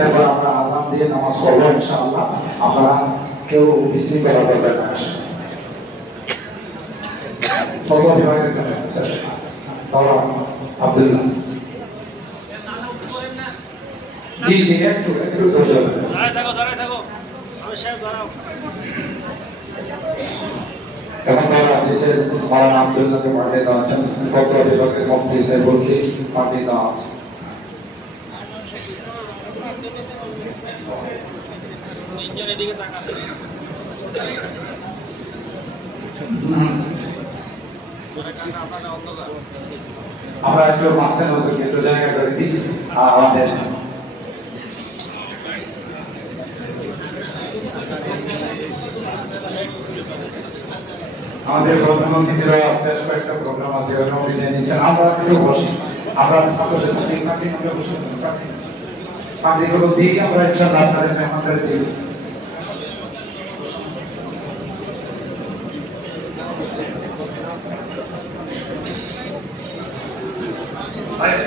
এরপর আমরা আযান দিয়ে নামাজ পড়ব ইনশাআল্লাহ। আপনারা কেউ বিশৃঙ্খলা করবেন না। কত বিভাগের জন্য বাবা আব্দুল্লাহ জি জি একটু ধৈর্য ধরে থাকো আমি সাহেব দাঁড়াও। এখন বাবা দেশের মাওলানা আব্দুল্লাহকে পাঠিয়ে দেওয়া হচ্ছেন, কত বিভাগের মুফতি সাহেবকে পাঠিয়ে দেওয়া হচ্ছে। আমরা একটু মাসে নজরকে একটু জায়গা করে দিই। আমাদের প্রধানমন্ত্রীরা বেশ কয়েকটা প্রোগ্রাম আছে, ওইটাও বিদায় নিচ্ছেন। আমরা একটু বসি, আমরা ছাত্রদের পাখিগুলো দিই, আমরা ইনশাআল্লাহ আপনাদের মেহমানদের দিই।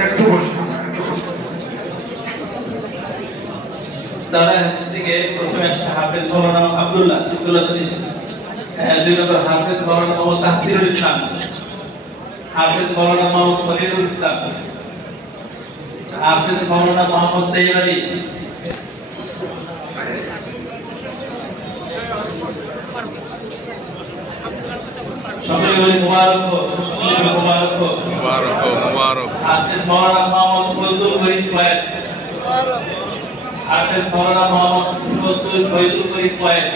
একটু বসি তারা হাদিস থেকে প্রথমে আসছে হাফেজ মাওলানা আব্দুল্লাহ দুই নম্বর হাফেজ মাওলানা মোহাম্মদ তাহসিরুল ইসলাম, হাফেজ মাওলানা মোহাম্মদ খলিলুল ইসলাম, হাফেজ মাওলানা মোহাম্মদ তাইয়্যিব আলী, সকলে বলি মুবারক হোক, মুবারক হোক, মুবারক হোক, মুবারক। হাফেজ মাওলানা মোহাম্মদ ফজলুল করিম ফয়েজ, হাফেজ মাওলানা মোহাম্মদ ফজলুল করিম ফয়েজ,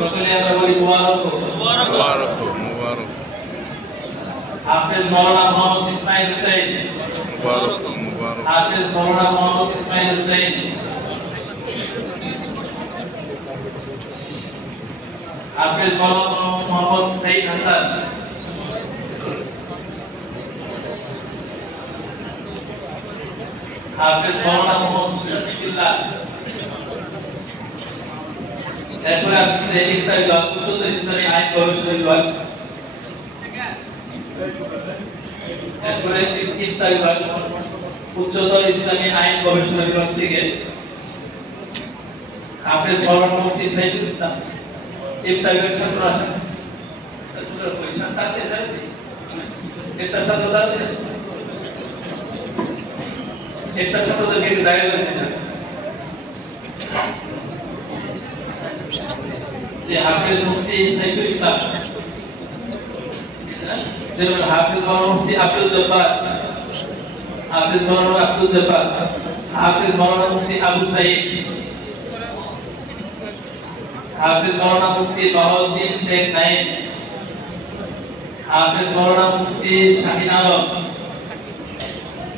সকলে আমরা বলি মুবারক হোক, মুবারক হোক, মুবারক। হাফেজ মাওলানা মোহাম্মদ ইসমাইল হুসাইন, মুবারক হোক, মুবারক। হাফেজ মাওলানা মোহাম্মদ ইসমাইল হুসাইন, হাফেজ মাওলানা মোহাম্মদ সাইদ হাসান, হাফেজ মাওলানা মোহাম্মদ মুস্তাফিজুল্লাহ। এরপরে আসছে ইফতা বিভাগ, উচ্চতর ইসলামী আইন গবেষণা বিভাগ। এরপরে ইফতা বিভাগ, উচ্চতর ইসলামী আইন গবেষণা বিভাগ থেকে হাফেজ মাওলানা মুফতি সাইদুল ইসলাম। ইফতা বিভাগ ছাত্র আসেন, ইফতার ছাত্র দাঁড়াতে ইফতার ছাত্রদেরকে একটু জায়গা করে দিন। হাফেজ মুফতি সাইদুল ইসলাম, হাফেজ মাওলানা মুফতি আব্দুল জব্বার, হাফেজ মাওলানা আব্দুল জব্বার, হাফেজ মাওলানা মুফতি আবু সাইদ, হাফেজ মাওলানা মুফতি বাহাউদ্দিন শেখ নাইম, হাফেজ মাওলানা মুফতি শাহিন আলম,